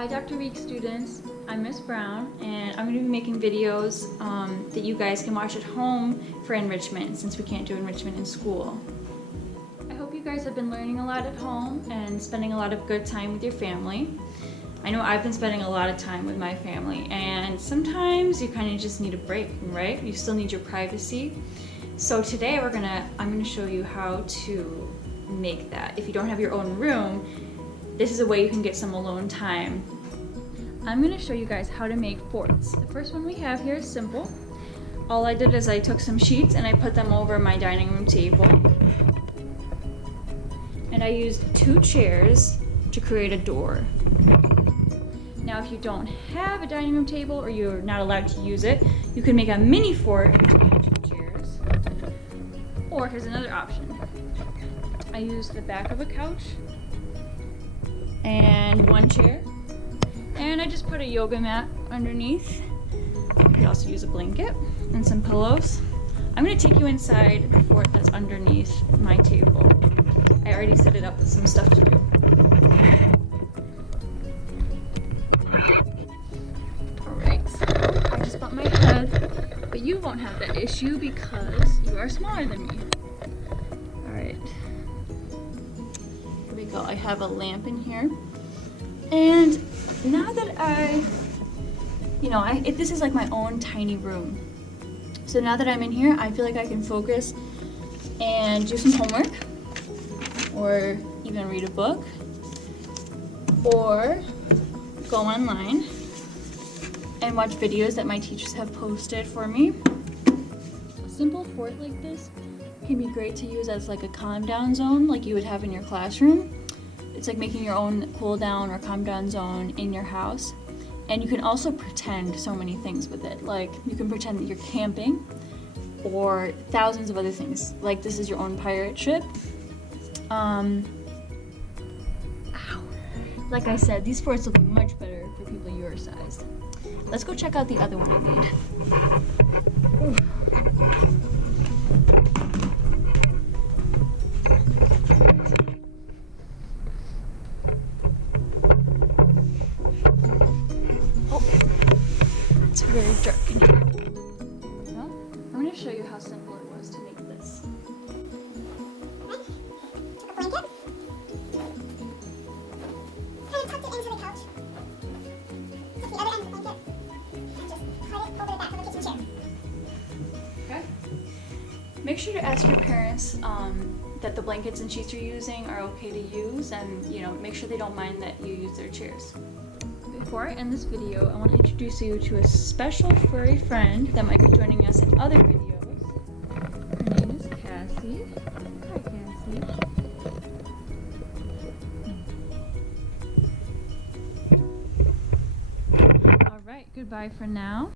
Hi Dr. Week students, I'm Ms. Brown and I'm going to be making videos that you guys can watch at home for enrichment since we can't do enrichment in school. I hope you guys have been learning a lot at home and spending a lot of good time with your family. I know I've been spending a lot of time with my family and sometimes you kind of just need a break, right? You still need your privacy. So today I'm going to show you how to make that. If you don't have your own room, this is a way you can get some alone time. I'm going to show you guys how to make forts. The first one we have here is simple. All I did is I took some sheets and I put them over my dining room table. And I used 2 chairs to create a door. Now if you don't have a dining room table or you're not allowed to use it, you can make a mini fort between 2 chairs. Or here's another option. I used the back of a couch and 1 chair, and I just put a yoga mat underneath. You could also use a blanket and some pillows. I'm going to take you inside the fort that's underneath my table. I already set it up with some stuff to do. Alright, so I just bumped my head, but you won't have that issue because you are smaller than me. Alright. Here we go. I have a lamp in here. And now that this is like my own tiny room. So now that I'm in here, I feel like I can focus and do some homework or even read a book or go online and watch videos that my teachers have posted for me. A simple fort like this can be great to use as like a calm down zone like you would have in your classroom. It's like making your own cool down or calm down zone in your house. And you can also pretend so many things with it. Like you can pretend that you're camping or thousands of other things. Like this is your own pirate ship. Like I said, these forts will be much better for people your size. Let's go check out the other one I made. Ooh. It's very dark in here. Well, I'm going to show you how simple it was to make this. Took a blanket, kind of tucked it into the couch, took the other end of the blanket, and just put it over the back of the kitchen chair. Okay. Make sure to ask your parents that the blankets and sheets you're using are okay to use, and make sure they don't mind that you use their chairs. Before I end this video, I want to introduce you to a special furry friend that might be joining us in other videos. Her name is Cassie. Hi, Cassie. Alright, goodbye for now.